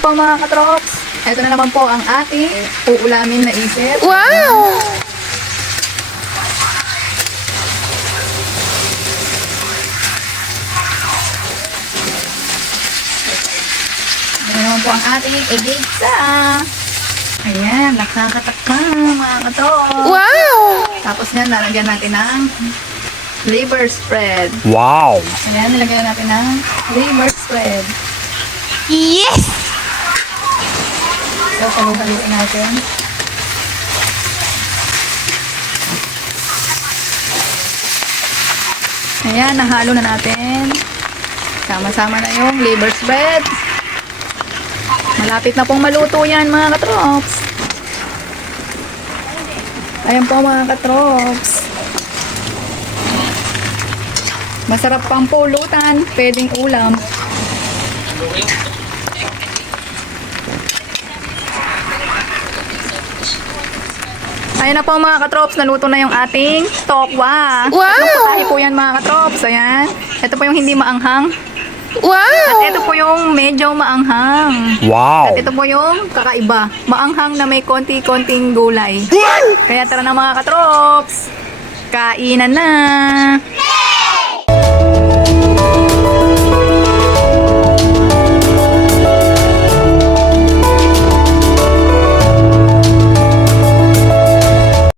Ngayon po mga katrops, ito na naman po ang ating uulamin na isip. Wow! Ito na naman po ang ating igigsa. Ayan, nakakatakam mga katrops. Wow! Tapos yan, lalagyan natin ng liver spread. Wow! Ayan, nilagyan natin ng liver spread. Yes! So, palugaluin natin. Ayan, nahalo na natin. Sama-sama na yung liver spread. Malapit na pong maluto yan mga katrops. Ayan po mga katrops. Masarap pang pulutan, pwedeng ulam. Ayan na po mga katrops, naluto na yung ating tokwa. Wow! Tatlong putahe po yan mga katrops. Ayan. Ito po yung hindi maanghang. Wow! At ito po yung medyo maanghang. Wow! At ito po yung kakaiba. Maanghang na may konti-konting gulay. Kaya tara na mga katrops. Kainan na!